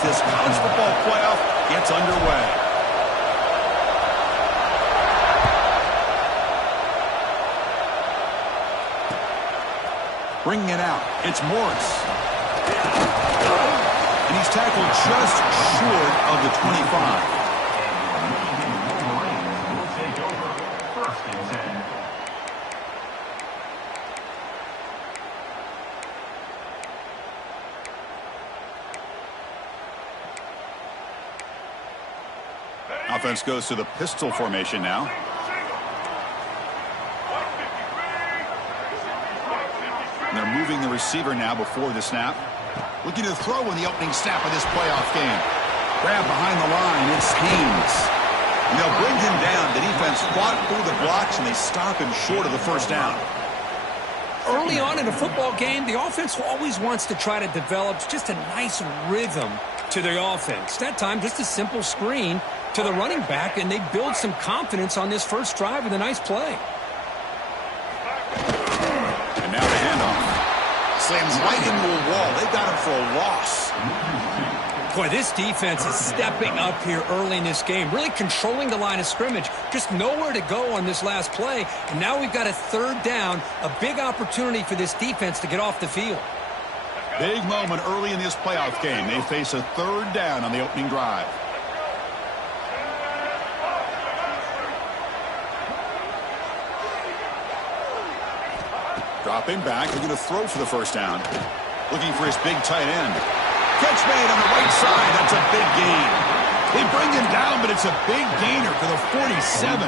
as this college football playoff gets underway. Bringing it out, it's Morris. And he's tackled just short of the 25. Offense goes to the pistol formation now. And they're moving the receiver now before the snap. Looking to throw in the opening snap of this playoff game. Grab behind the line, it's Haynes. And they'll bring him down. The defense fought through the blocks, and they stop him short of the first down. Early on in a football game, the offense always wants to try to develop just a nice rhythm to their offense. That time, just a simple screen to the running back, and they build some confidence on this first drive with a nice play. And now the handoff. Slams right into a wall. They got him for a loss. Boy, this defense is stepping up here early in this game, really controlling the line of scrimmage. Just nowhere to go on this last play, and now we've got a third down, a big opportunity for this defense to get off the field. Big moment early in this playoff game. They face a third down on the opening drive. Dropping back, looking to throw for the first down. Looking for his big tight end. Catch made on the right side. That's a big gain. They bring him down, but it's a big gainer to the 47.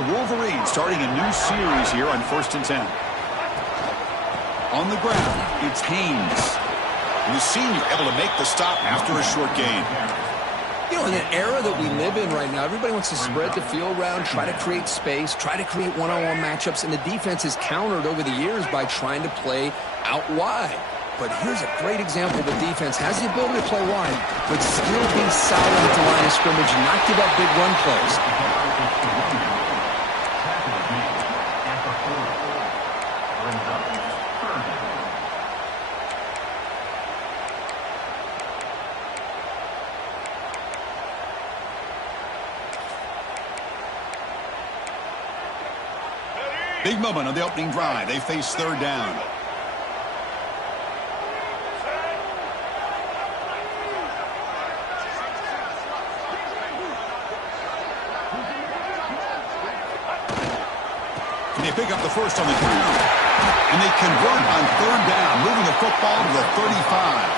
The Wolverines starting a new series here on 1st and 10. On the ground, it's Haynes. And the senior able to make the stop after a short gain. You know, in the era that we live in right now, everybody wants to spread the field around, try to create space, try to create one-on-one matchups, and the defense is countered over the years by trying to play out wide. But here's a great example. The defense has the ability to play wide, but still be solid at the line of scrimmage and not give up big run plays. Big moment on the opening drive. They face third down. And they pick up the first on the ground. And they convert on third down, moving the football to the 35.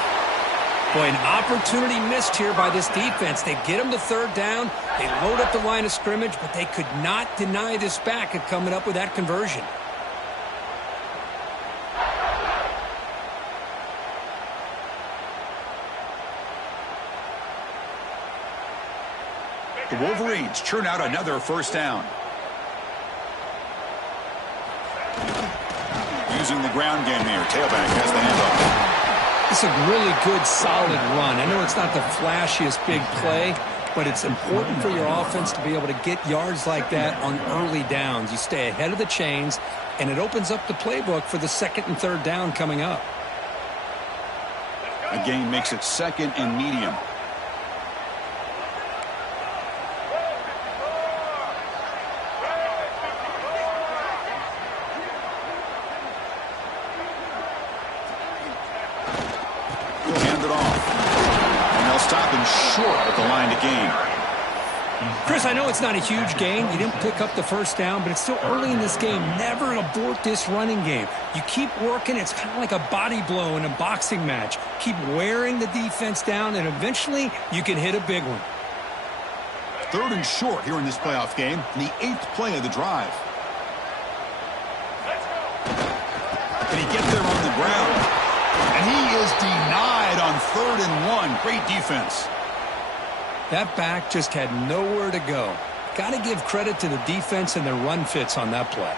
Boy, an opportunity missed here by this defense. They get them to third down. They load up the line of scrimmage, but they could not deny this back at coming up with that conversion. The Wolverines churn out another first down. Using the ground game here. Tailback has the handoff. It's a really good, solid run. I know it's not the flashiest big play, but it's important for your offense to be able to get yards like that on early downs. You stay ahead of the chains, and it opens up the playbook for the second and third down coming up. A gain makes it second and medium. Short at the line to gain. Chris, I know it's not a huge gain. You didn't pick up the first down, but it's still early in this game. Never abort this running game. You keep working. It's kind of like a body blow in a boxing match. Keep wearing the defense down, and eventually you can hit a big one. Third and short here in this playoff game. The 8th play of the drive. Can he get there on the ground? And he is denied on 3rd and 1. Great defense. That back just had nowhere to go. Got to give credit to the defense and their run fits on that play.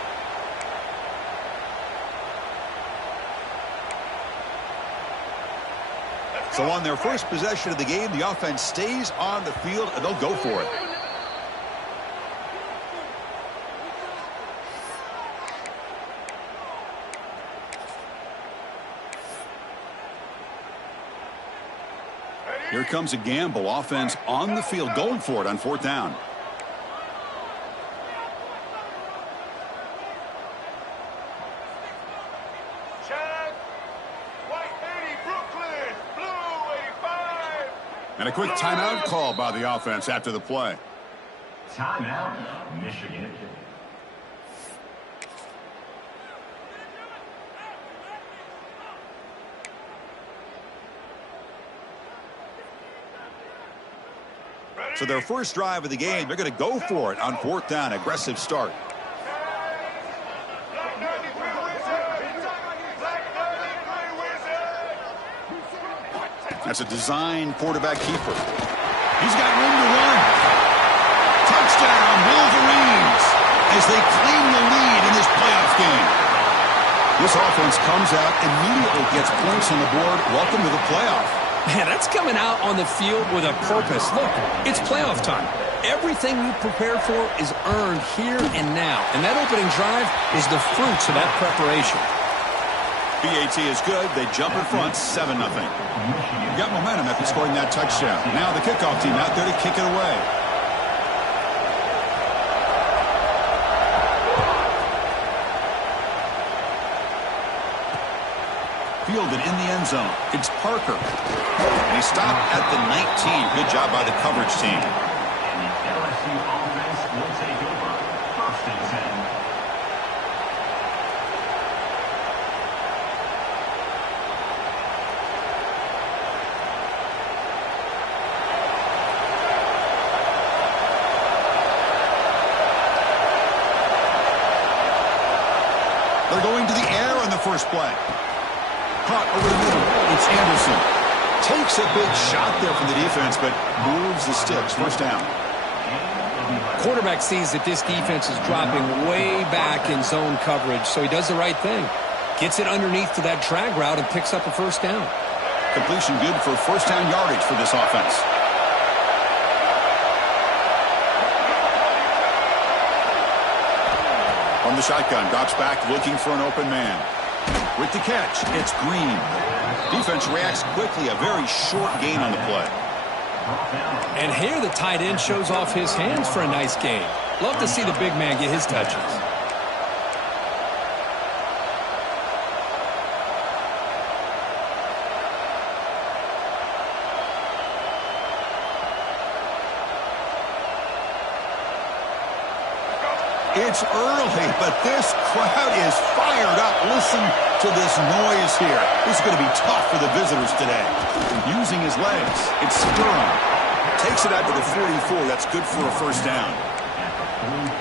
So on their first possession of the game, the offense stays on the field, and they'll go for it. Here comes a gamble. Offense on the field, going for it on 4th down. And a quick timeout call by the offense after the play. Timeout, Michigan. So their first drive of the game, they're going to go for it on 4th down. Aggressive start. That's a design quarterback keeper. He's got room to run. Touchdown, Wolverines, as they claim the lead in this playoff game. This offense comes out, immediately gets points on the board. Welcome to the playoff. Man, that's coming out on the field with a purpose. Look, it's playoff time. Everything you prepared for is earned here and now. And that opening drive is the fruits of that preparation. BAT is good. They jump in front, 7-0. Got momentum after scoring that touchdown. Now the kickoff team out there to kick it away. Fielded in the end zone. It's Parker. And he stopped at the 19. Good job by the coverage team. And the LSU offense will take over. 1st and 10. They're going to the air on the first play. Caught over the middle. It's Anderson. Takes a big shot there from the defense, but moves the sticks. 1st down. Quarterback sees that this defense is dropping way back in zone coverage, so he does the right thing. Gets it underneath to that drag route and picks up a 1st down. Completion good for 1st down yardage for this offense. From the shotgun, drops back looking for an open man. With the catch, it's Green. Defense reacts quickly, a very short gain on the play. And here the tight end shows off his hands for a nice gain. Love to see the big man get his touches. It's early, but this crowd is fired up. Listen to this noise here. This is going to be tough for the visitors today. Using his legs, it's Sturm. Takes it out to the 44. That's good for a 1st down.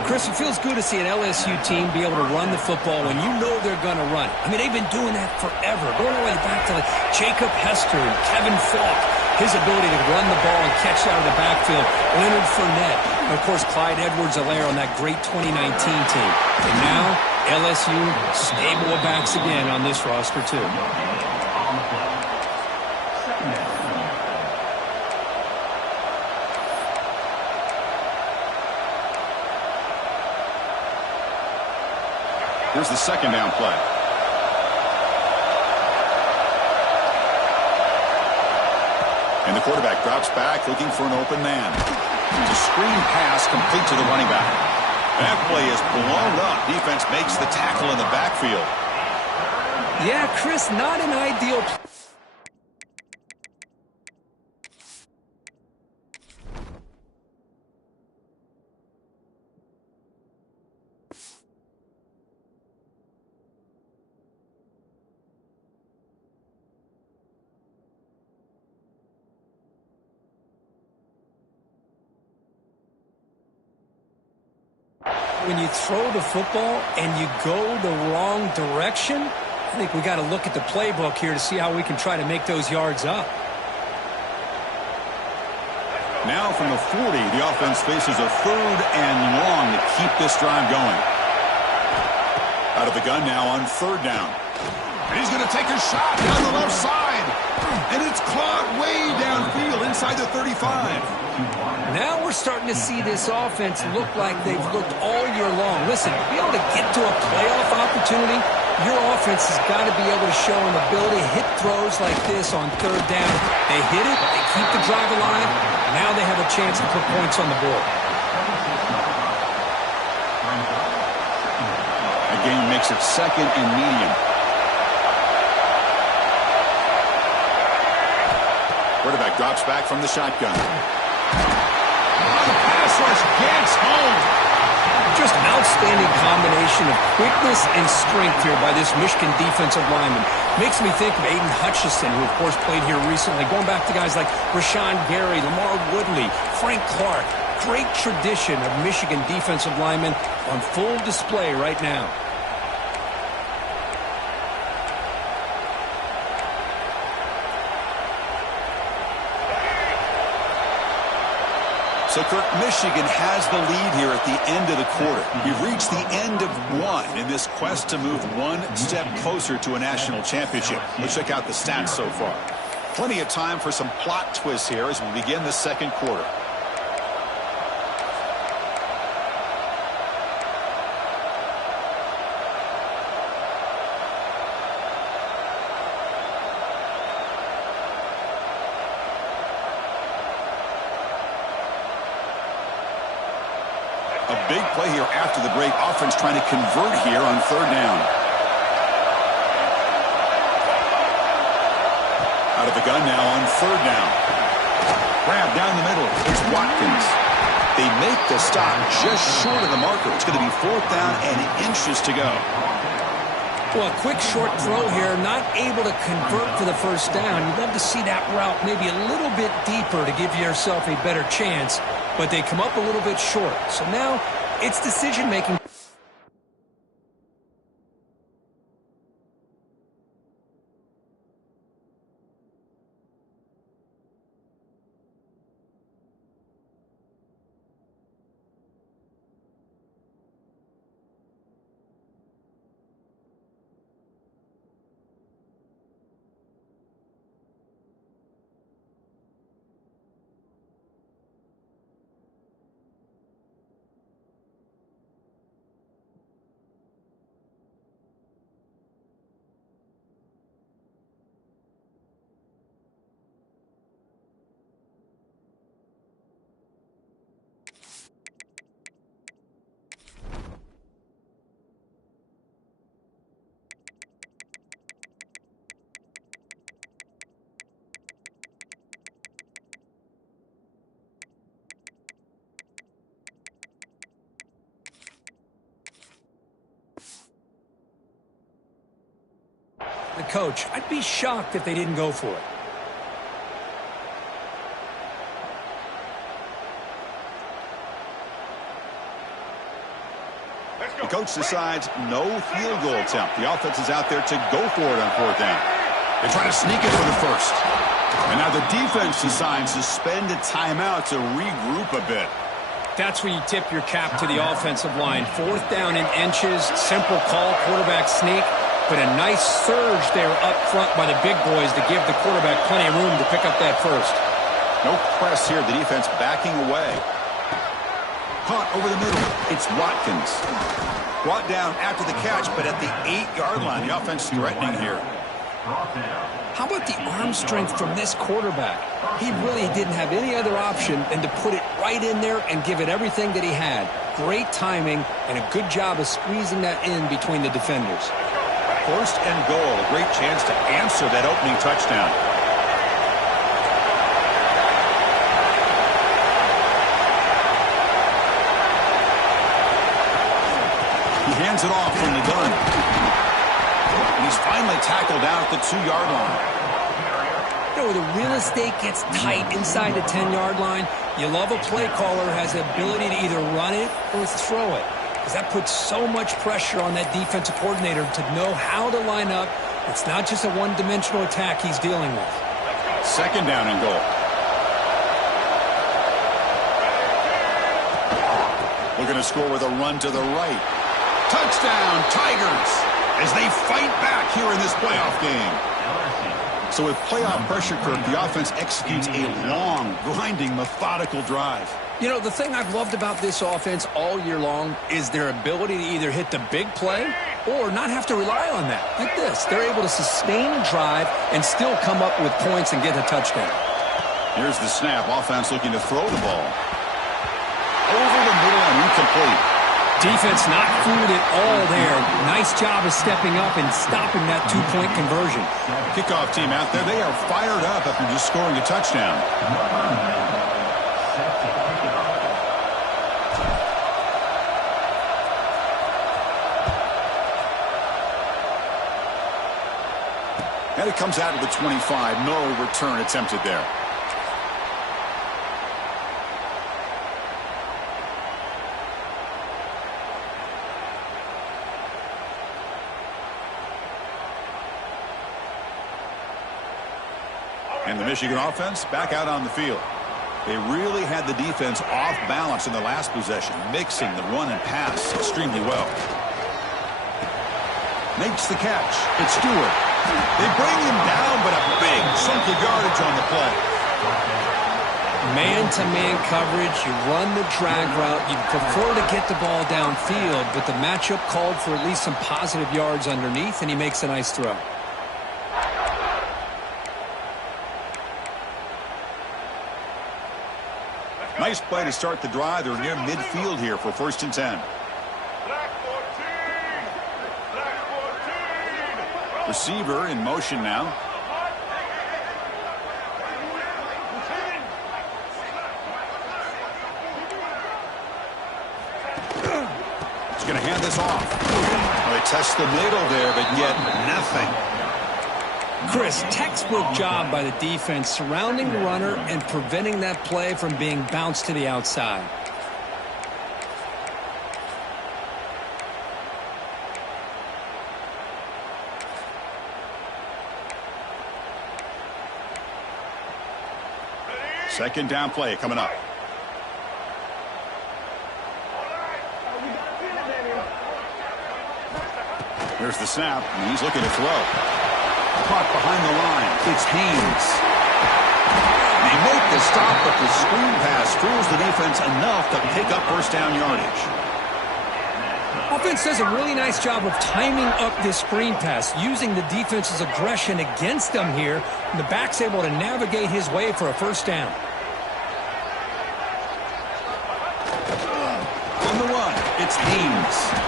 Chris, it feels good to see an LSU team be able to run the football when you know they're going to run it. I mean, they've been doing that forever. Going all the way back to like Jacob Hester and Kevin Falk. His ability to run the ball and catch out of the backfield. Leonard Fournette. And, of course, Clyde Edwards-Helaire on that great 2019 team. And now, LSU stable of backs again on this roster, too. Here's the 2nd down play. And the quarterback drops back looking for an open man. It's a screen pass complete to the running back. That play is blown up. Defense makes the tackle in the backfield. Yeah, Chris, not an ideal play. When you throw the football and you go the wrong direction, I think we got to look at the playbook here to see how we can try to make those yards up. Now from the 40, the offense faces a 3rd and long to keep this drive going. Out of the gun now on 3rd down. And he's going to take a shot down the left side. And it's caught way downfield inside the 35. Now we're starting to see this offense look like they've looked all year long. Listen, to be able to get to a playoff opportunity, Your offense has got to be able to show an ability to hit throws like this on third down. They hit it, they keep the drive alive. Now they have a chance to put points on the board. The game makes it 2nd and medium. Quarterback drops back from the shotgun. The pass rush gets home. Just an outstanding combination of quickness and strength here by this Michigan defensive lineman. Makes me think of Aiden Hutchinson, who, of course, played here recently. Going back to guys like Rashawn Gary, Lamar Woodley, Frank Clark. Great tradition of Michigan defensive linemen on full display right now. So, Kirk, Michigan has the lead here at the end of the quarter. We've reached the end of one in this quest to move one step closer to a national championship. Let's check out the stats so far. Plenty of time for some plot twists here as we begin the second quarter. A big play here after the break. Offense trying to convert here on third down. Out of the gun now on third down. Grab down the middle. It's Watkins. They make the stop just short of the marker. It's going to be 4th down and inches to go. Well, a quick short throw here, not able to convert for the first down. You'd love to see that route maybe a little bit deeper to give yourself a better chance, but they come up a little bit short. So now it's decision-making. The coach, I'd be shocked if they didn't go for it. The coach decides no field goal attempt. The offense is out there to go for it on 4th down. They try to sneak it for the first. And now the defense decides to spend a timeout to regroup a bit. That's where you tip your cap to the offensive line. 4th down in inches, simple call, quarterback sneak, but a nice surge there up front by the big boys to give the quarterback plenty of room to pick up that first. No press here. The defense backing away. Caught over the middle. It's Watkins. Brought down after the catch, but at the 8-yard line. The offense threatening here. How about the arm strength from this quarterback? He really didn't have any other option than to put it right in there and give it everything that he had. Great timing and a good job of squeezing that in between the defenders. 1st and goal. A great chance to answer that opening touchdown. He hands it off from the gun. And he's finally tackled out at the 2-yard line. You know, the real estate gets tight inside the 10-yard line. You love a play caller who has the ability to either run it or throw it, because that puts so much pressure on that defensive coordinator to know how to line up. It's not just a one-dimensional attack he's dealing with. 2nd down and goal. Looking to score with a run to the right. Touchdown, Tigers, as they fight back here in this playoff game. So with playoff pressure, Kirk, the offense executes a long, grinding, methodical drive. You know, the thing I've loved about this offense all year long is their ability to either hit the big play or not have to rely on that. Like this, they're able to sustain a drive and still come up with points and get a touchdown. Here's the snap. Offense looking to throw the ball. Over the middle and incomplete. Defense not fooled at all there. Nice job of stepping up and stopping that two-point conversion. Kickoff team out there. They are fired up after just scoring a touchdown. And it comes out to the 25. No return attempted there. And the Michigan offense back out on the field. They really had the defense off balance in the last possession, mixing the run and pass extremely well. Makes the catch. It's Stewart. They bring him down, but a big chunk of yardage on the play. Man-to-man coverage, you run the drag route. You prefer to get the ball downfield, but the matchup called for at least some positive yards underneath, and he makes a nice throw. Nice play to start the drive. They're near midfield here for 1st and 10. Receiver in motion now. He's going to hand this off. Oh, they test the middle there, but yet nothing. Chris, textbook job by the defense surrounding the runner and preventing that play from being bounced to the outside. Second down play coming up. Here's the snap, and he's looking to throw. Caught behind the line. It's Haynes. They make the stop, but the screen pass fools the defense enough to pick up 1st down yardage. Offense does a really nice job of timing up this screen pass, using the defense's aggression against them here, and the back's able to navigate his way for a 1st down. On the run, it's Haynes.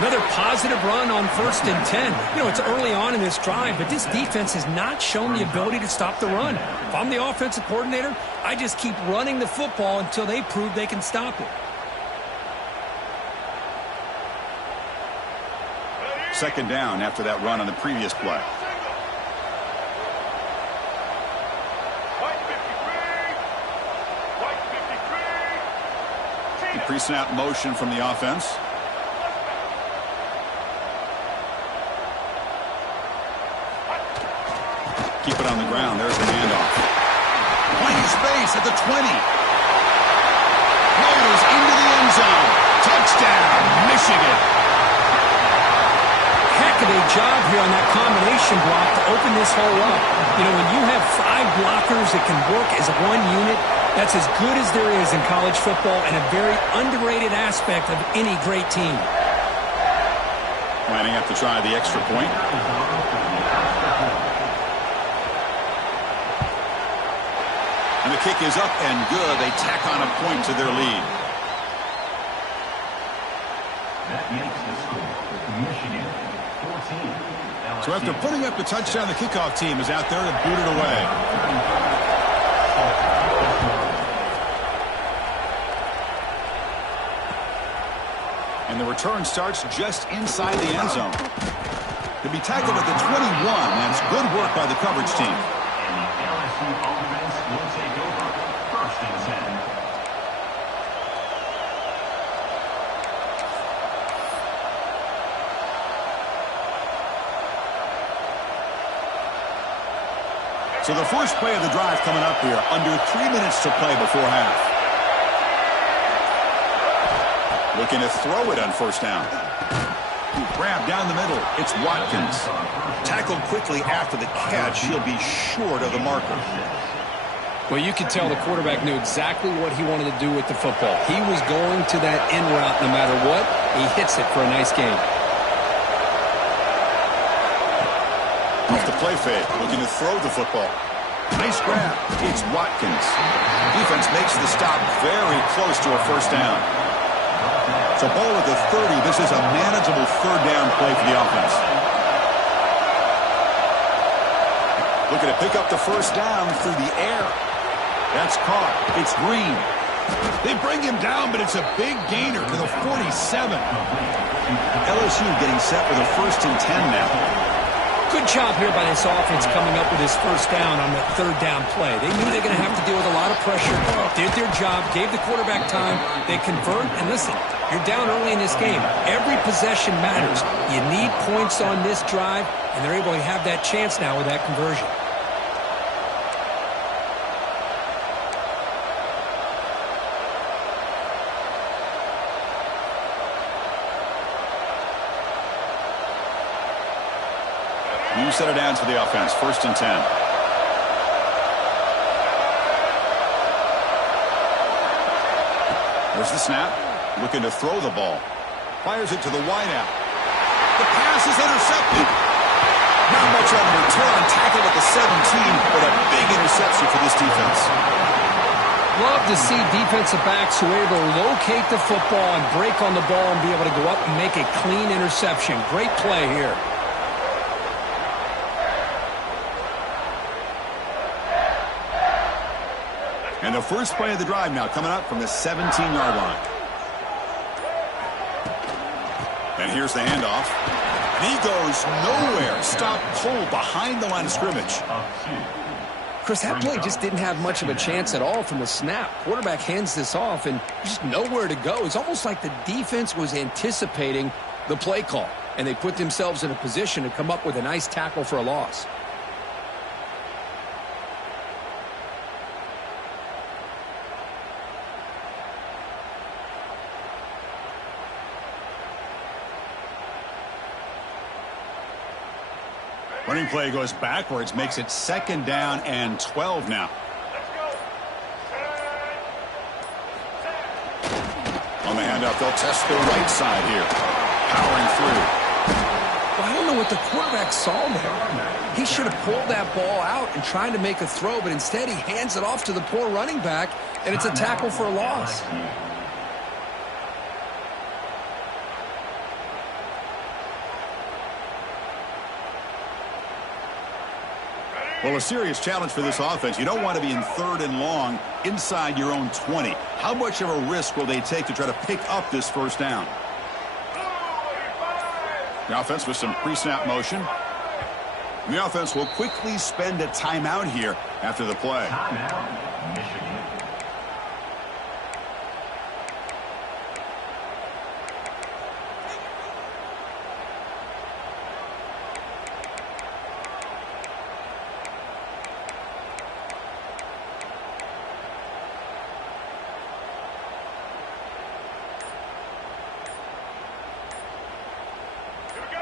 Another positive run on 1st and 10. You know, it's early on in this drive, but this defense has not shown the ability to stop the run. If I'm the offensive coordinator, I just keep running the football until they prove they can stop it. Second down after that run on the previous play. The pre-snap motion from the offense. Keep it on the ground. There's the handoff. Plenty of space at the 20. Rolls into the end zone. Touchdown, Michigan. Heck of a job here on that combination block to open this hole up. You know, when you have 5 blockers that can work as one unit, that's as good as there is in college football and a very underrated aspect of any great team. Lining up to try the extra point. And the kick is up and good. They tack on a point to their lead. That makes the score Michigan 14. So after putting up the touchdown, the kickoff team is out there to boot it away. And the return starts just inside the end zone. To be tackled at the 21, that's good work by the coverage team. And the LSU offense will take over 1st and 10. So the first play of the drive coming up here, under 3 minutes to play before half. Looking to throw it on 1st down. Grab down the middle. It's Watkins. Tackled quickly after the catch. He'll be short of the marker. Well, you could tell the quarterback knew exactly what he wanted to do with the football. He was going to that in route no matter what. He hits it for a nice gain. Off the play fake, looking to throw the football. Nice grab. It's Watkins. Defense makes the stop very close to a first down. So ball at the 30. This is a manageable third down play for the offense. Looking to pick up the first down through the air. That's caught. It's Green. They bring him down, but it's a big gainer to the 47. LSU getting set for the 1st and 10 now. Good job here by this offense coming up with his first down on that third down play. They knew they were going to have to deal with a lot of pressure, did their job, gave the quarterback time. They convert, and listen, you're down early in this game. Every possession matters. You need points on this drive, and they're able to have that chance now with that conversion. New set of downs for the offense. 1st and 10. There's the snap. Looking to throw the ball. Fires it to the wideout. The pass is intercepted. Not much on the return. Tackled at the 17, but a big interception for this defense. Love to see defensive backs who are able to locate the football and break on the ball and be able to go up and make a clean interception. Great play here. And the first play of the drive now coming up from the 17-yard line. And here's the handoff. And he goes nowhere. Stop cold behind the line of scrimmage. Chris, that play just didn't have much of a chance at all from the snap. Quarterback hands this off, and there's just nowhere to go. It's almost like the defense was anticipating the play call, and they put themselves in a position to come up with a nice tackle for a loss. Running play goes backwards, makes it 2nd down and 12 now. On the handoff, they'll test the right side here. Powering through. Well, I don't know what the quarterback saw there. He should have pulled that ball out and tried to make a throw, but instead he hands it off to the poor running back, and it's a tackle for a loss. Well, a serious challenge for this offense. You don't want to be in 3rd and long inside your own 20. How much of a risk will they take to try to pick up this first down? The offense with some pre-snap motion. And the offense will quickly spend a timeout here after the play. Timeout, Michigan.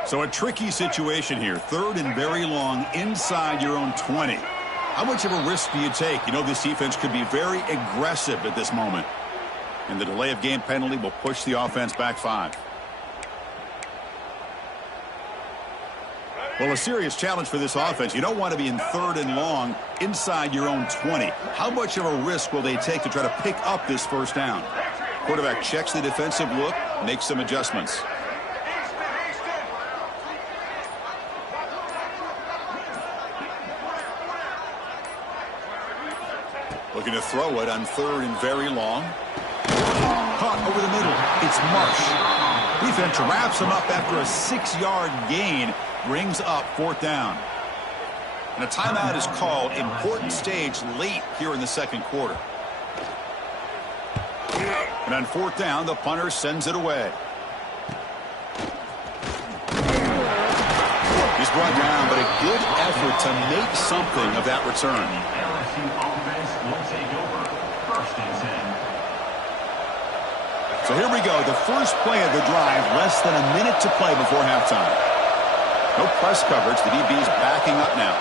So a tricky situation here. 3rd and very long inside your own 20. How much of a risk do you take? You know this defense could be very aggressive at this moment. And the delay of game penalty will push the offense back 5. Well, a serious challenge for this offense. You don't want to be in 3rd and long inside your own 20. How much of a risk will they take to try to pick up this first down? Quarterback checks the defensive look, makes some adjustments. Looking to throw it on 3rd and very long. Caught over the middle. It's Marsh. Defense wraps him up after a 6-yard gain. Brings up 4th down. And a timeout is called. Important stage late here in the 2nd quarter. And on 4th down, the punter sends it away. He's brought down, but a good effort to make something of that return. LSU offense will take over. 1st and 10. So So here we go, the first play of the drive, less than a minute to play before halftime. No press coverage. The DB's backing up now.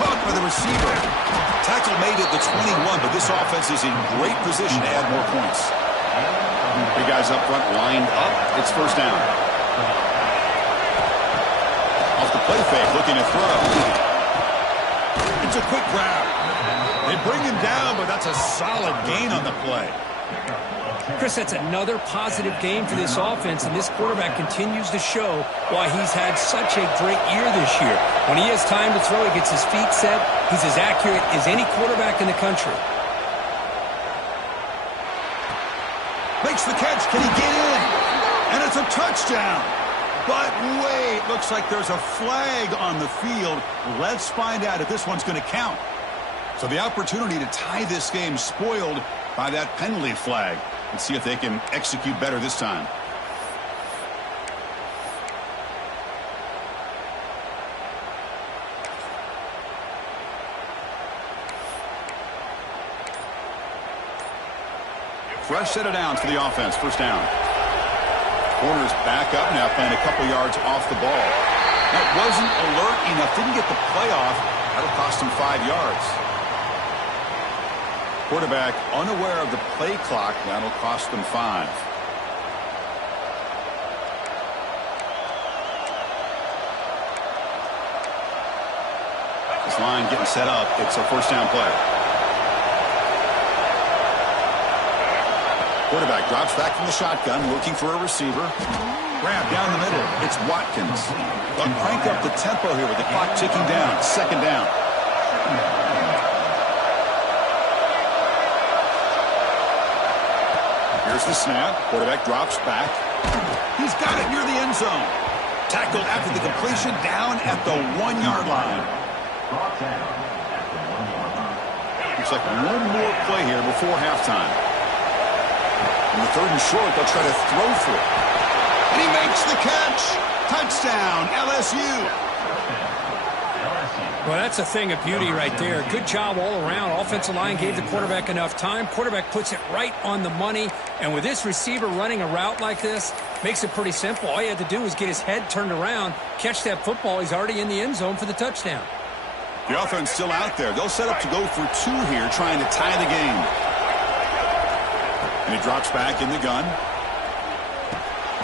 Caught by the receiver. Tackle made at the 21, but this offense is in great position to add more points. Big guys up front lined up. It's first down. Off the play fake, looking to throw. It's a quick grab. They bring him down, but that's a solid gain on the play. Chris, that's another positive game for this offense, and this quarterback continues to show why he's had such a great year this year. When he has time to throw, he gets his feet set. He's as accurate as any quarterback in the country. Makes the catch. Can he get in? And it's a touchdown. But wait, looks like there's a flag on the field. Let's find out if this one's going to count. So the opportunity to tie this game spoiled by that penalty flag. Let's see if they can execute better this time. Fresh set of downs for the offense. First down. Corners back up now, playing a couple yards off the ball. That wasn't alert enough. Didn't get the play off. That'll cost him 5 yards. Quarterback unaware of the play clock. That'll cost them 5. This line getting set up. It's a first down play. Quarterback drops back from the shotgun, looking for a receiver. Grab down the middle. It's Watkins. They'll crank up the tempo here with the clock ticking down. Second down. Here's the snap. Quarterback drops back. He's got it near the end zone. Tackled after the completion, down at the 1-yard line. Looks like one more play here before halftime. On the third and short, they'll try to throw for it. And he makes the catch. Touchdown, LSU. Well, that's a thing of beauty right there. Good job all around. Offensive line gave the quarterback enough time. Quarterback puts it right on the money. And with this receiver running a route like this, makes it pretty simple. All you had to do was get his head turned around, catch that football. He's already in the end zone for the touchdown. The offense still out there. They'll set up to go for 2 here, trying to tie the game. And he drops back in the gun.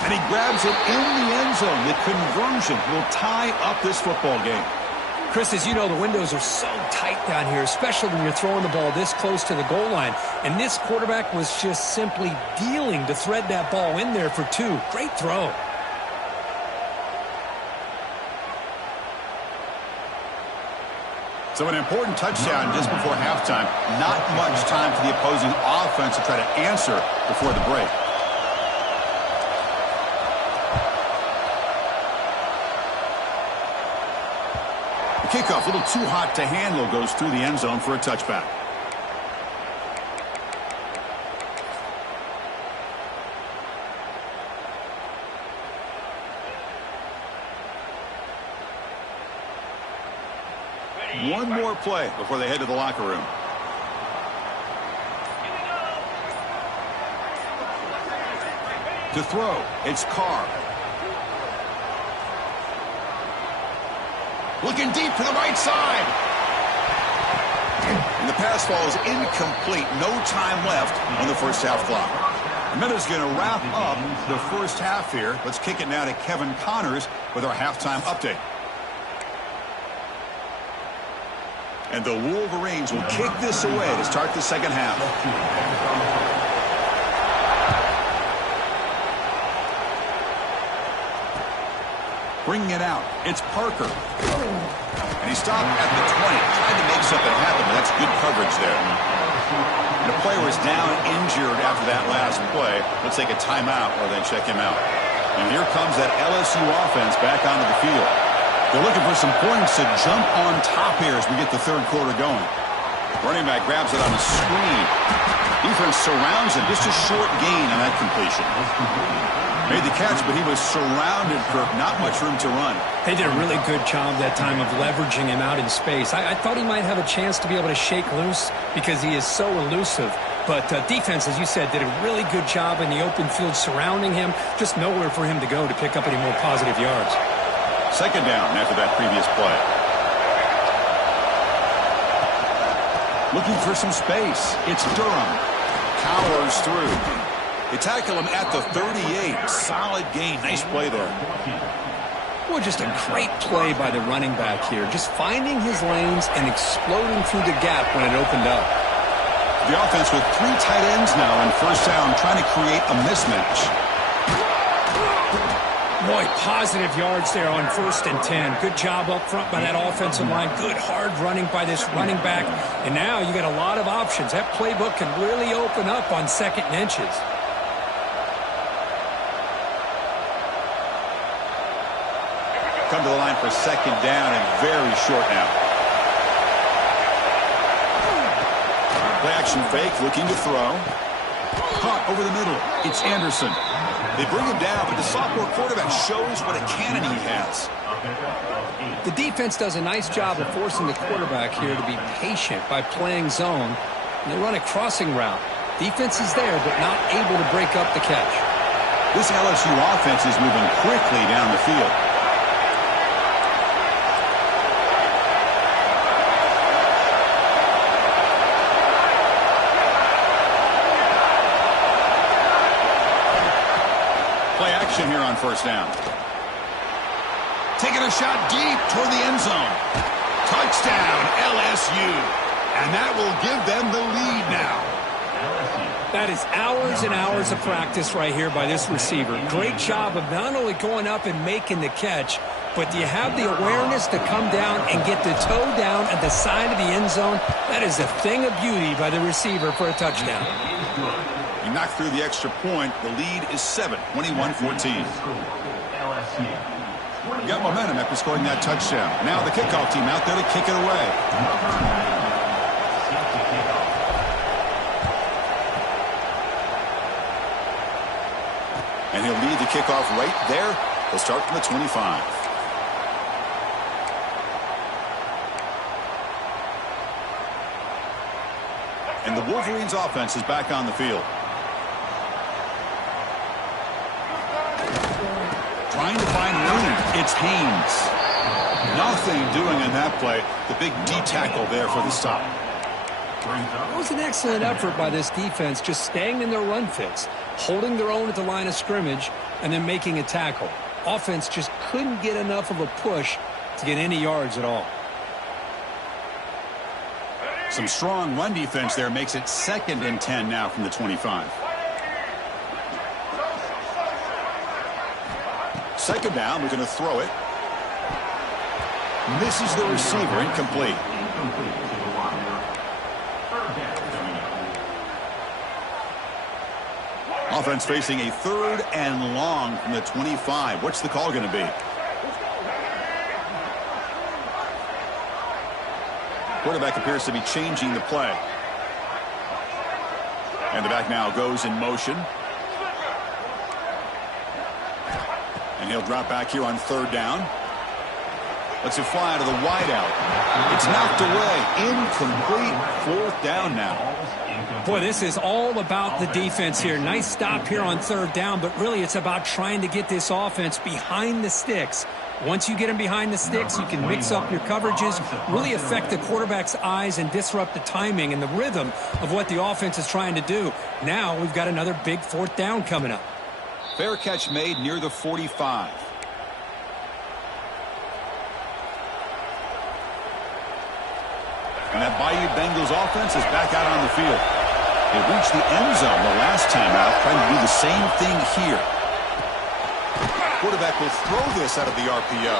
And he grabs it in the end zone. The conversion will tie up this football game. Chris, as you know, the windows are so tight down here, especially when you're throwing the ball this close to the goal line. And this quarterback was just simply dealing to thread that ball in there for 2. Great throw. So an important touchdown just before halftime. Not much time for the opposing offense to try to answer before the break. The kickoff, a little too hot to handle, goes through the end zone for a touchback. One more play before they head to the locker room. To throw, it's Carr. Looking deep to the right side. And the pass falls incomplete. No time left on the first half clock. The minute's going to wrap up the first half here. Let's kick it now to Kevin Connors with our halftime update. And the Wolverines will kick this away to start the second half. Bringing it out, it's Parker. And he stopped at the 20. Tried to make something happen, but that's good coverage there. And the player was down injured after that last play. Let's take a timeout or then check him out. And here comes that LSU offense back onto the field. They're looking for some points to jump on top here as we get the third quarter going. Running back grabs it on the screen. Defense surrounds him. Just a short gain on that completion. Made the catch, but he was surrounded for not much room to run. They did a really good job that time of leveraging him out in space. I thought he might have a chance to be able to shake loose because he is so elusive. But defense, as you said, did a really good job in the open field surrounding him. Just nowhere for him to go to pick up any more positive yards. Second down after that previous play. Looking for some space. It's Durham. Powers through. They tackle him at the 38. Solid gain. Nice play there. Well, just a great play by the running back here. Just finding his lanes and exploding through the gap when it opened up. The offense with 3 tight ends now on first down, trying to create a mismatch. Boy, positive yards there on 1st and 10. Good job up front by that offensive line. Good hard running by this running back. And now you got a lot of options. That playbook can really open up on 2nd and inches. Come to the line for 2nd down and very short now. Play action fake, looking to throw. Caught over the middle. It's Anderson. They bring him down, but the sophomore quarterback shows what a cannon he has. The defense does a nice job of forcing the quarterback here to be patient by playing zone. And they run a crossing route. Defense is there, but not able to break up the catch. This LSU offense is moving quickly down the field. Play action here on first down. Taking a shot deep toward the end zone. Touchdown, LSU. And that will give them the lead now. That is hours and hours of practice right here by this receiver. Great job of not only going up and making the catch, but do you have the awareness to come down and get the toe down at the side of the end zone? That is a thing of beauty by the receiver for a touchdown. You knock through the extra point. The lead is 7, 21-14. Got momentum after scoring that touchdown. Now the kickoff team out there to kick it away. And he'll lead the kickoff right there. He'll start from the 25. And the Wolverines offense is back on the field. Trying to find room. It's Haynes. Nothing doing in that play. The big D tackle there for the stop. It was an excellent effort by this defense, just staying in their run fits, holding their own at the line of scrimmage, and then making a tackle. Offense just couldn't get enough of a push to get any yards at all. Some strong run defense there makes it 2nd and 10 now from the 25. 2nd down, we're going to throw it. Misses the receiver, incomplete. Offense facing a 3rd and long from the 25. What's the call going to be? Quarterback appears to be changing the play. And the back now goes in motion. And he'll drop back here on 3rd down. Lets it fly to the wideout. It's knocked away. Incomplete. 4th down now. Boy, this is all about the defense here. Nice stop here on 3rd down, but really it's about trying to get this offense behind the sticks. Once you get them behind the sticks, you can mix up your coverages, really affect the quarterback's eyes and disrupt the timing and the rhythm of what the offense is trying to do. Now we've got another big 4th down coming up. Fair catch made near the 45. And that Bayou Bengals offense is back out on the field. They reached the end zone the last time out, trying to do the same thing here. Quarterback will throw this out of the RPO.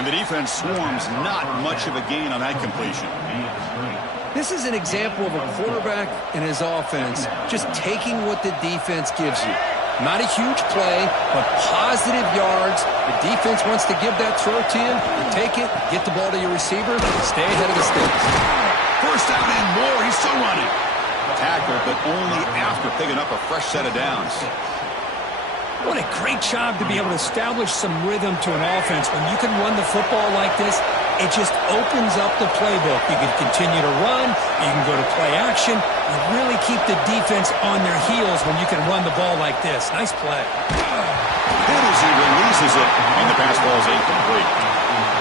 And the defense swarms, not much of a gain on that completion. This is an example of a quarterback and his offense just taking what the defense gives you. Not a huge play, but positive yards. The defense wants to give that throw to you. You take it, get the ball to your receiver, stay ahead of the sticks. First down and more. He's still running. Tackle, but only after picking up a fresh set of downs. What a great job to be able to establish some rhythm to an offense. When you can run the football like this, it just opens up the playbook. You can continue to run. You can go to play action. You really keep the defense on their heels when you can run the ball like this. Nice play. Hit as he releases it, and the pass ball is incomplete.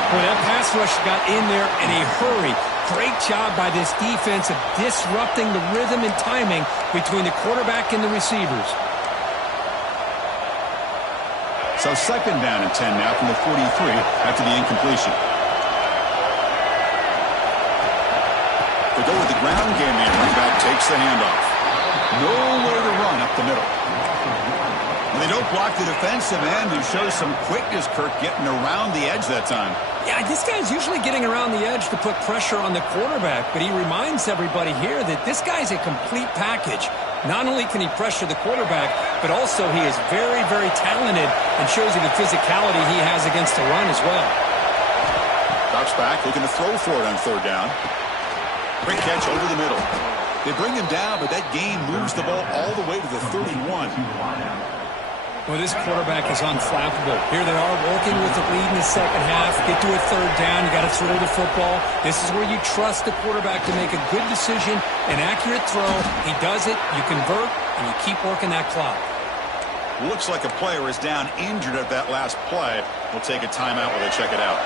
Well, that pass rush got in there in a hurry. Great job by this defense of disrupting the rhythm and timing between the quarterback and the receivers. So second down and 10 now from the 43 after the incompletion. They go with the ground game here. Running back takes the handoff. Nowhere to run up the middle. And they don't block the defensive end, who shows some quickness, Kirk, getting around the edge that time. Yeah, this guy's usually getting around the edge to put pressure on the quarterback, but he reminds everybody here that this guy's a complete package. Not only can he pressure the quarterback, but also he is very, very talented and shows you the physicality he has against the run as well. Drops back, looking to throw for it on third down. Great catch over the middle. They bring him down, but that gain moves the ball all the way to the 31. Well, this quarterback is unflappable. Here they are working with the lead in the second half. Get to a third down. You got to throw the football. This is where you trust the quarterback to make a good decision, an accurate throw. He does it, you convert, and you keep working that clock. Looks like a player is down injured at that last play. We'll take a timeout while they check it out.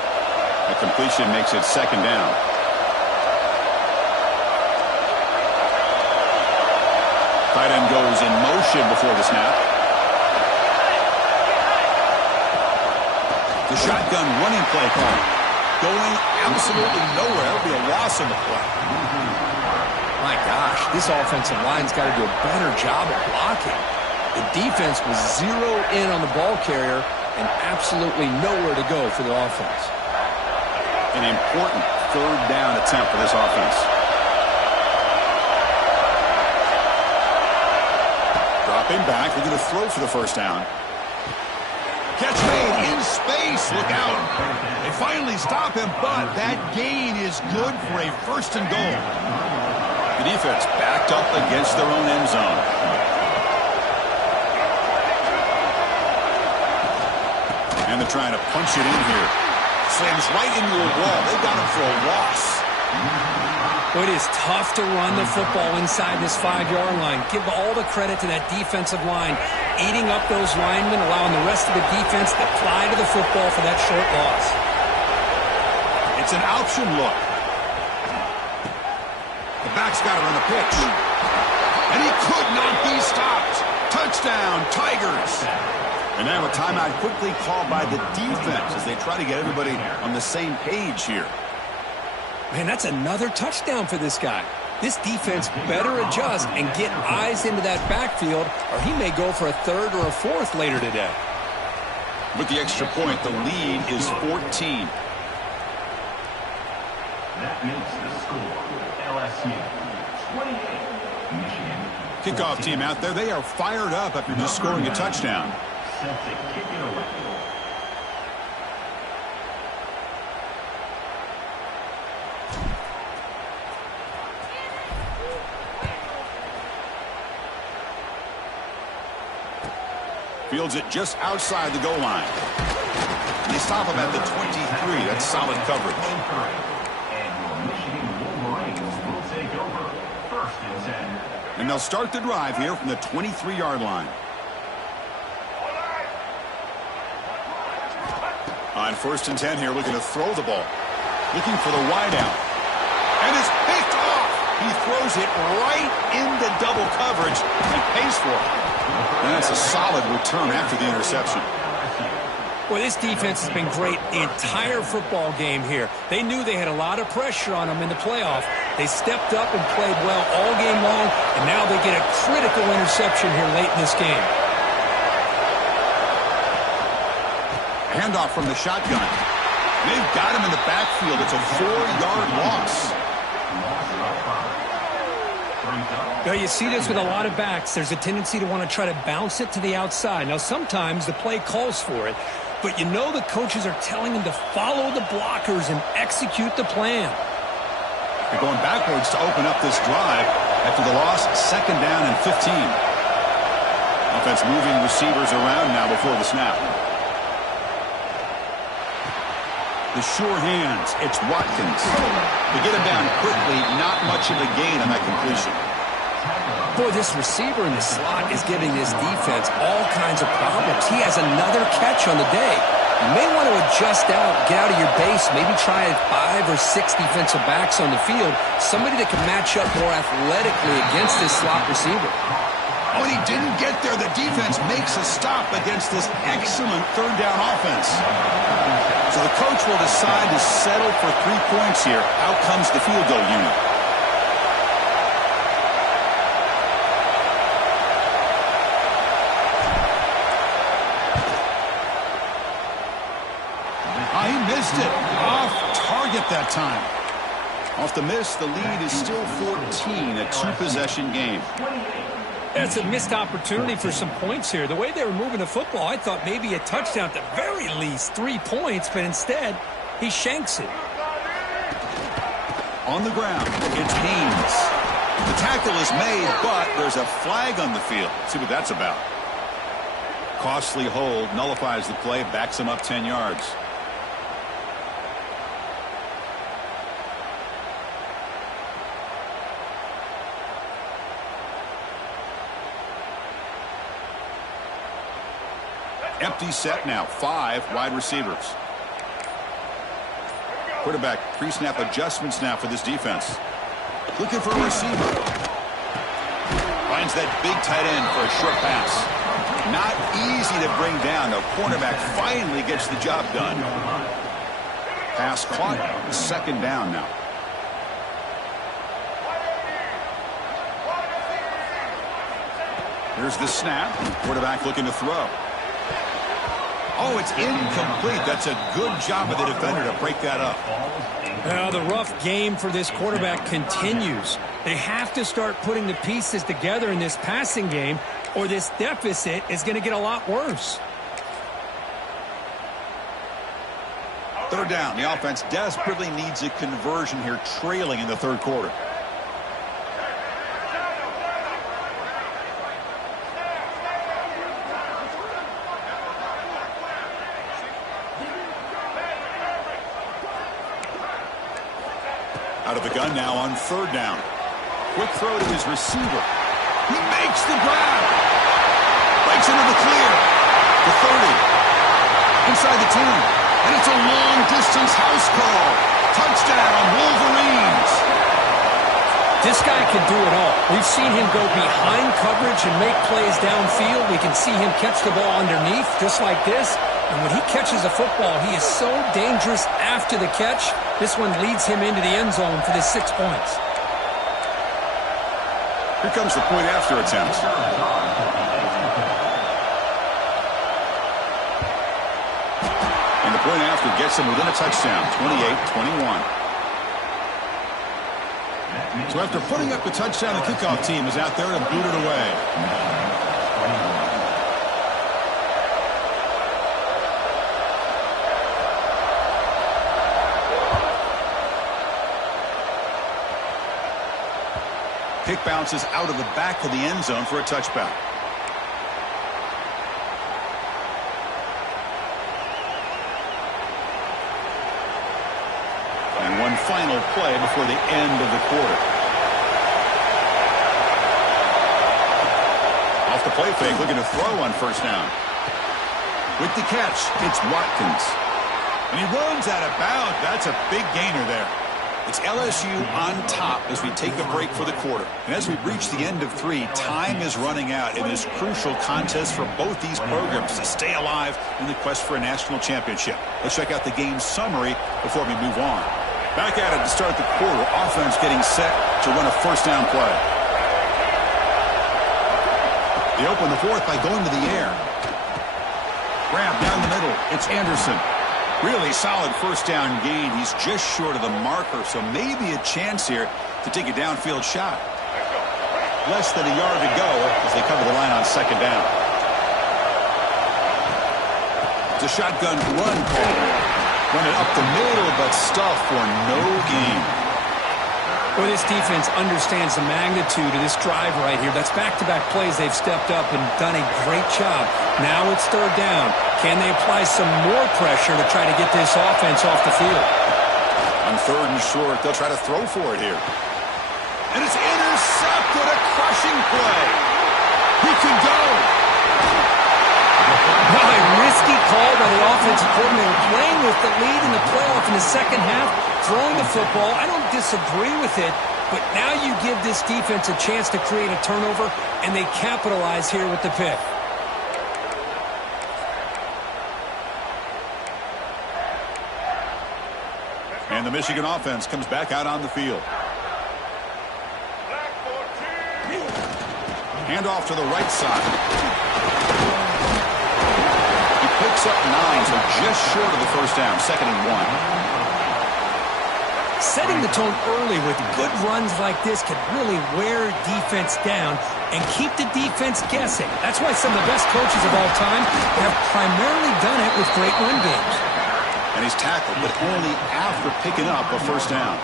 The completion makes it second down. Tight end goes in motion before the snap. The shotgun running play call. Going absolutely nowhere. It'll be a loss on the play. My gosh, this offensive line's got to do a better job of blocking. The defense was zero in on the ball carrier and absolutely nowhere to go for the offense. An important third down attempt for this offense. Dropping back. They're going to throw for the first down. Catch made in space. Look out. They finally stop him, but that gain is good for a first and goal. The defense backed up against their own end zone. And they're trying to punch it in here. Slams right into a wall. They got him for a loss. It is tough to run the football inside this 5-yard line. Give all the credit to that defensive line, eating up those linemen, allowing the rest of the defense to fly to the football for that short loss. It's an option look. The back's got it on the pitch. And he could not be stopped. Touchdown, Tigers. And now a timeout quickly called by the defense as they try to get everybody on the same page here. Man, that's another touchdown for this guy. This defense better adjust and get eyes into that backfield, or he may go for a third or a fourth later today. With the extra point, the lead is 14. That makes the score LSU 28, Michigan. Kickoff team out there, they are fired up after just scoring a touchdown. Set to kick it away. Fields it just outside the goal line. And they stop him at the 23. That's solid coverage. And your Michigan Wolverines will take over first and 10. And they'll start the drive here from the 23-yard line. On first and 10 here, looking to throw the ball. Looking for the wideout. And it's picked off. He throws it right into double coverage and pays for it. And that's a solid return after the interception. Well, this defense has been great the entire football game here. They knew they had a lot of pressure on them in the playoff. They stepped up and played well all game long, and now they get a critical interception here late in this game. Handoff from the shotgun. They've got him in the backfield. It's a 4-yard loss. Well, you see this with a lot of backs. There's a tendency to want to try to bounce it to the outside. Now, sometimes the play calls for it, but you know the coaches are telling them to follow the blockers and execute the plan. They're going backwards to open up this drive after the loss, second down and 15. Offense moving receivers around now before the snap. The sure hands. It's Watkins. They get him down quickly. Not much of a gain on that completion. Boy, this receiver in the slot is giving this defense all kinds of problems. He has another catch on the day. You may want to adjust out, get out of your base, maybe try 5 or 6 defensive backs on the field, somebody that can match up more athletically against this slot receiver. Oh, and he didn't get there. The defense makes a stop against this excellent third down offense. So the coach will decide to settle for 3 points here. Out comes the field goal unit. Oh, he missed it. Off target that time. Off the miss, the lead is still 14, a 2-possession game. It's a missed opportunity for some points here. The way they were moving the football, I thought maybe a touchdown at the very least, 3 points, but instead, he shanks it. On the ground, it's Haynes. The tackle is made, but there's a flag on the field. Let's see what that's about. Costly hold, nullifies the play, backs him up 10 yards. Empty set now. 5 wide receivers. Quarterback pre-snap adjustments now for this defense. Looking for a receiver. Finds that big tight end for a short pass. Not easy to bring down. The cornerback finally gets the job done. Pass caught. 2nd down now. Here's the snap. Quarterback looking to throw. Oh, it's incomplete. That's a good job of the defender to break that up. The rough game for this quarterback continues. They have to start putting the pieces together in this passing game, or this deficit is going to get a lot worse. 3rd down. The offense desperately needs a conversion here, trailing in the 3rd quarter. Out of the gun now on 3rd down. Quick throw to his receiver. He makes the grab. Breaks into the clear. The 30. Inside the 10. And it's a long-distance house call. Touchdown, Wolverines. This guy can do it all. We've seen him go behind coverage and make plays downfield. We can see him catch the ball underneath, just like this. And when he catches a football, he is so dangerous after the catch. This one leads him into the end zone for the 6 points. Here comes the point after attempt. And the point after gets him within a touchdown, 28-21. So after putting up the touchdown, the kickoff team is out there to boot it away. Kick bounces out of the back of the end zone for a touchback. And one final play before the end of the quarter. Off the play fake, looking to throw on 1st down. With the catch, it's Watkins. And he runs out of bounds. That's a big gainer there. It's LSU on top as we take a break for the quarter. And as we reach the end of 3, time is running out in this crucial contest for both these programs to stay alive in the quest for a national championship. Let's check out the game summary before we move on. Back at it to start the quarter. Offense getting set to run a 1st down play. They open the 4th by going to the air. Grab down the middle. It's Anderson. Really solid 1st down gain. He's just short of the marker, so maybe a chance here to take a downfield shot. Less than a yard to go as they cover the line on 2nd down. It's a shotgun run call. Run it up the middle, but stuff for no gain. Well, this defense understands the magnitude of this drive right here. That's back-to-back plays. They've stepped up and done a great job. Now it's third down. Can they apply some more pressure to try to get this offense off the field? On third and short, they'll try to throw for it here. And it's intercepted, a crushing play. He can go. Well, a risky call by the offensive coordinator, playing with the lead in the playoff in the second half, throwing the football. I don't disagree with it, but now you give this defense a chance to create a turnover, and they capitalize here with the pick. And the Michigan offense comes back out on the field. Hand off to the right side. He picks up 9, so just short of the first down, 2nd and 1. Setting the tone early with good runs like this can really wear defense down and keep the defense guessing. That's why some of the best coaches of all time have primarily done it with great run games. And he's tackled, but only after picking up a first down.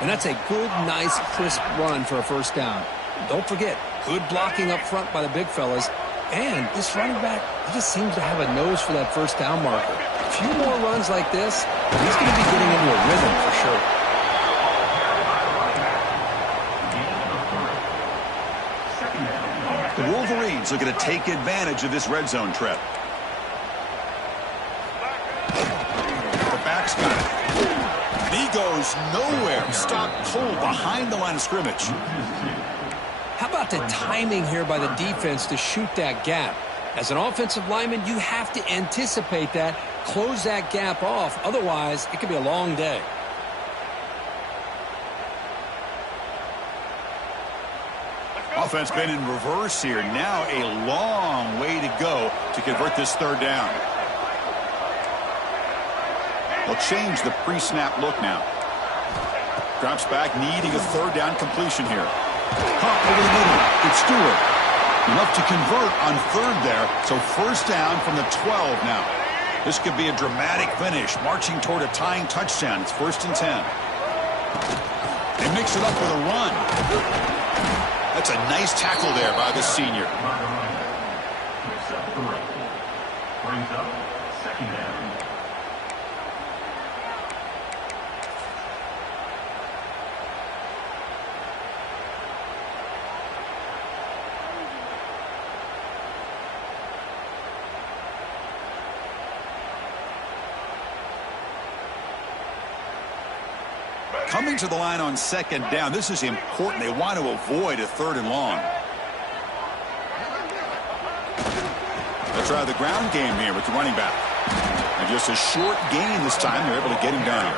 And that's a good, nice, crisp run for a first down. Don't forget, good blocking up front by the big fellas. And this running back, he just seems to have a nose for that first down marker. A few more runs like this, he's going to be getting into a rhythm for sure. The Wolverines looking to take advantage of this red zone trip. The back's got it. And he goes nowhere. Stop pull behind the line of scrimmage. How about the timing here by the defense to shoot that gap? As an offensive lineman, you have to anticipate that, close that gap off. Otherwise, it could be a long day. Offense been in reverse here. Now a long way to go to convert this third down. They'll change the pre-snap look now. Drops back, needing a third down completion here. Caught over the middle. It's Stewart. Enough to convert on third there. So first down from the 12 now. This could be a dramatic finish, marching toward a tying touchdown. It's 1st and 10. They mix it up with a run. That's a nice tackle there by the senior. Brings up 2nd down. Coming to the line on 2nd down. This is important. They want to avoid a 3rd and long. They'll try the ground game here with the running back. And just a short gain this time. They're able to get him down.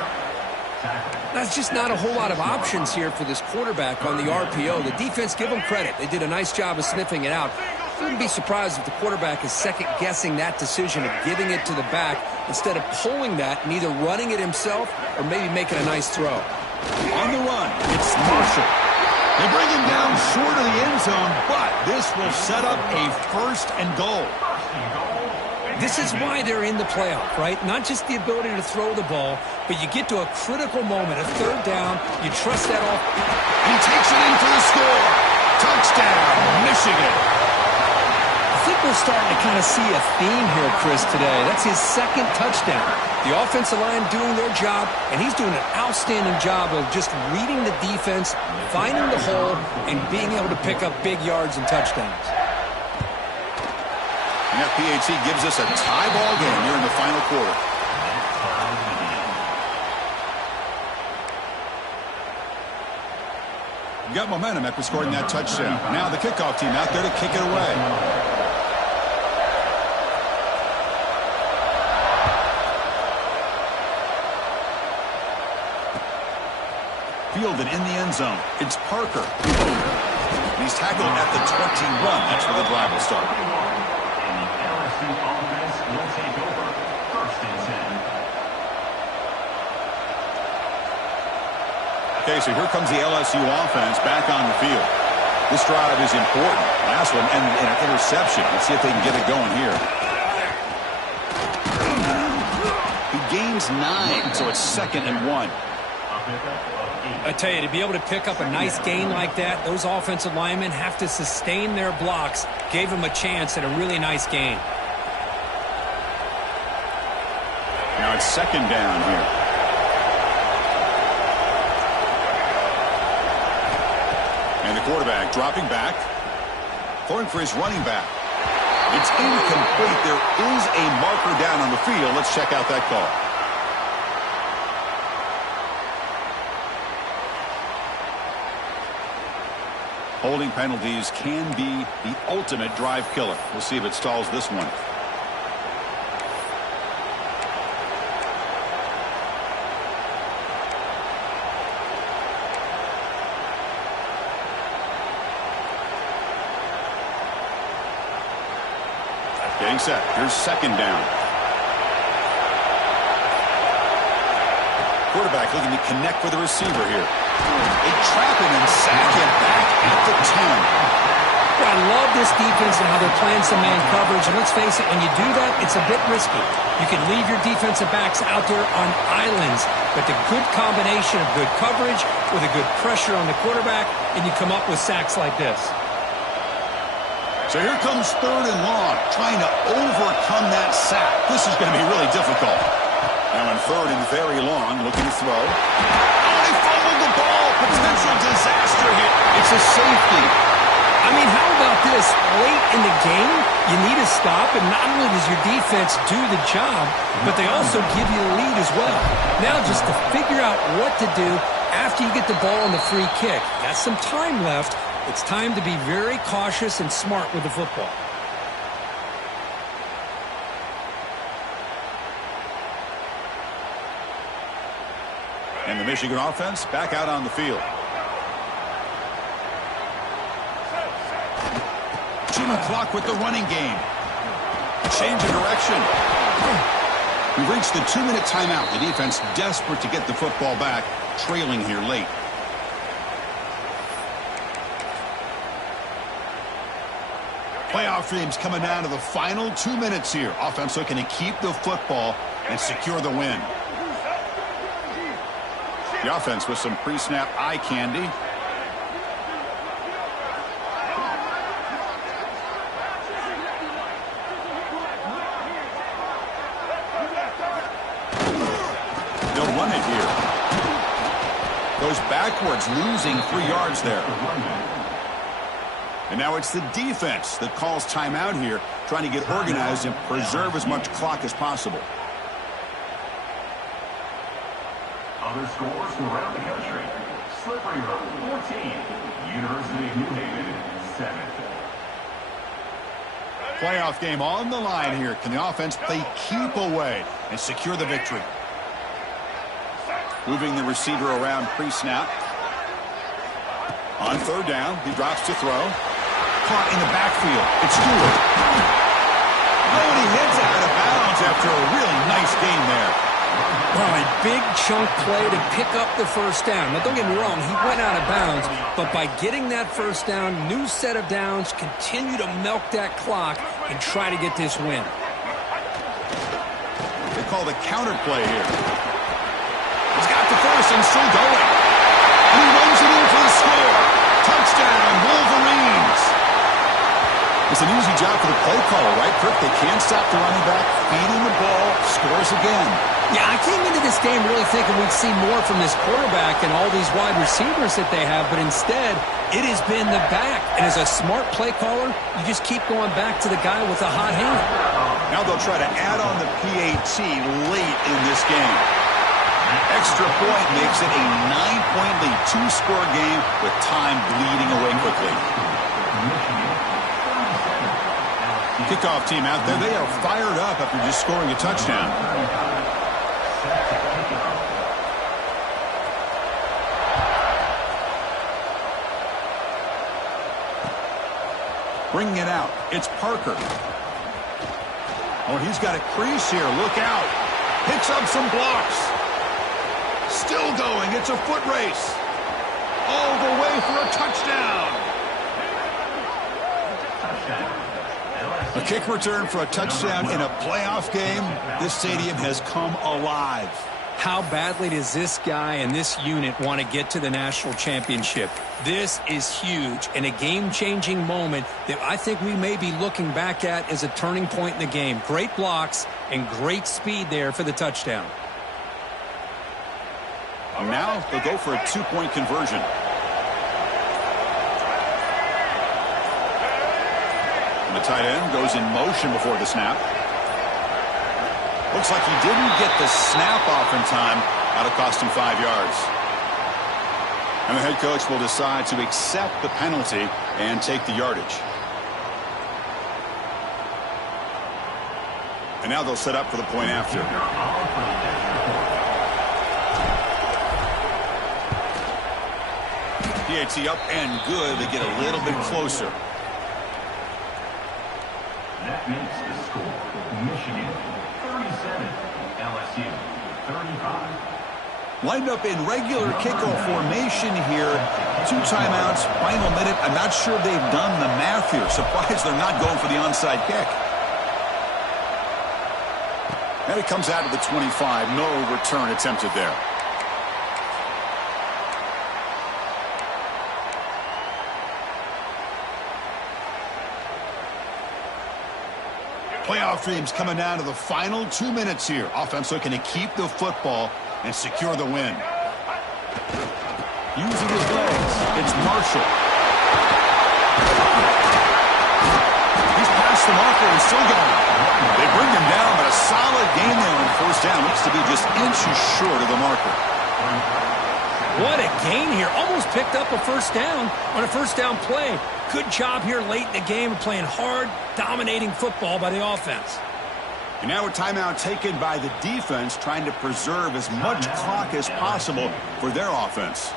That's just not a whole lot of options here for this quarterback on the RPO. The defense, give them credit. They did a nice job of sniffing it out. Wouldn't be surprised if the quarterback is second-guessing that decision of giving it to the back instead of pulling that and either running it himself or maybe making a nice throw. On the run, it's Marshall. They bring him down short of the end zone, but this will set up a 1st and goal. This is why they're in the playoff, right? Not just the ability to throw the ball, but you get to a critical moment, a third down, you trust that off. He takes it in for the score. Touchdown, Michigan. I think we're starting to kind of see a theme here, Chris, today. That's his 2nd touchdown. The offensive line doing their job, and he's doing an outstanding job of just reading the defense, finding the hole, and being able to pick up big yards and touchdowns. And that PAT gives us a tie ball game here in the final quarter. We got momentum after scoring that touchdown. Now the kickoff team out there to kick it away. Fielded in the end zone. It's Parker. He's tackled at the 21. That's where the drive will start. And the LSU offense will take over 1st and 10. Okay, so here comes the LSU offense back on the field. This drive is important. Last one and an interception. Let's see if they can get it going here. He gains 9, so it's 2nd and 1. I tell you, to be able to pick up a nice gain like that, those offensive linemen have to sustain their blocks. Gave them a chance at a really nice gain. Now it's second down here. And the quarterback dropping back, throwing for his running back. It's incomplete. There is a marker down on the field. Let's check out that call. Holding penalties can be the ultimate drive killer. We'll see if it stalls this one. Getting set. Here's second down. Quarterback looking to connect with the receiver here. They trap him and sack him back at the 10. I love this defense and how they're playing some man coverage. And let's face it, when you do that, it's a bit risky. You can leave your defensive backs out there on islands, but the good combination of good coverage with a good pressure on the quarterback, and you come up with sacks like this. So here comes third and long, trying to overcome that sack. This is going to be really difficult. Now in third and very long, looking to throw. Oh, they fumbled the ball. Potential disaster here. It's a safety. I mean, how about this? Late in the game, you need a stop, and not only does your defense do the job, but they also give you the lead as well. Now just to figure out what to do after you get the ball on the free kick. Got some time left. It's time to be very cautious and smart with the football. And the Michigan offense back out on the field. Chew clock with the running game. Change of direction. We've reached the 2-minute timeout. The defense desperate to get the football back, trailing here late. Playoff dreams coming down to the final 2 minutes here. Offense looking to keep the football and secure the win. The offense with some pre-snap eye candy. They'll run it here. Goes backwards, losing 3 yards there. And now it's the defense that calls timeout here, trying to get organized and preserve as much clock as possible. Other scores from around the country. Slippery Road, 14. University of New Haven, 7. Playoff game on the line here. Can the offense play keep away and secure the victory? Moving the receiver around pre-snap. On third down, he drops to throw. Caught in the backfield. It's Stewart. Oh, and he heads out of bounds after a really nice game there. Well, a big chunk play to pick up the first down. Now, don't get me wrong, he went out of bounds, but by getting that first down, new set of downs, continue to milk that clock and try to get this win. They call the counter play here. He's got the first and still going. And he runs it in for the score. Touchdown, Wolverines. It's an easy job for the play caller, right, Kirk? They can't stop the running back, feeding the ball, scores again. Yeah, I came into this game really thinking we'd see more from this quarterback and all these wide receivers that they have, but instead, it has been the back. And as a smart play caller, you just keep going back to the guy with the hot hand. Now they'll try to add on the PAT late in this game. Extra point makes it a 9-point lead, 2-score game with time bleeding away quickly. Kickoff team out there. They are fired up after just scoring a touchdown. Bringing it out. It's Parker. Oh, he's got a crease here. Look out. Picks up some blocks. Still going. It's a foot race. All the way for a touchdown. A kick return for a touchdown in a playoff game. This stadium has come alive. How badly does this guy and this unit want to get to the national championship? This is huge and a game-changing moment that I think we may be looking back at as a turning point in the game. Great blocks and great speed there for the touchdown. Now they'll go for a two-point conversion. And the tight end goes in motion before the snap. Looks like he didn't get the snap off in time. That'll cost him 5 yards. And the head coach will decide to accept the penalty and take the yardage. And now they'll set up for the point after. PAT up and good. They get a little bit closer. That makes the score. Michigan 37, LSU 35. Lined up in regular kickoff formation here. 2 timeouts, final minute. I'm not sure they've done the math here. Surprised they're not going for the onside kick. And it comes out of the 25. No return attempted there. Playoff dreams coming down to the final 2 minutes here. Offense looking to keep the football and secure the win. Using his legs, it's Marshall. He's past the marker and still going. They bring him down, but a solid gain there on first down. Looks to be just inches short of the marker. What a gain here. Almost picked up a first down on a first down play. Good job here late in the game of playing hard, dominating football by the offense. And now a timeout taken by the defense, trying to preserve as much clock as possible for their offense.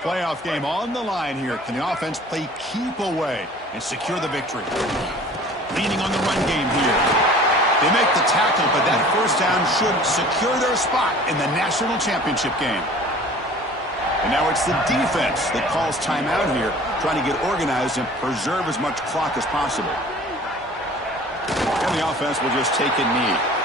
Playoff game on the line here. Can the offense play keep away and secure the victory? Leaning on the run game here. They make the tackle, but that first down should secure their spot in the national championship game. And now it's the defense that calls timeout here, trying to get organized and preserve as much clock as possible. And the offense will just take a knee.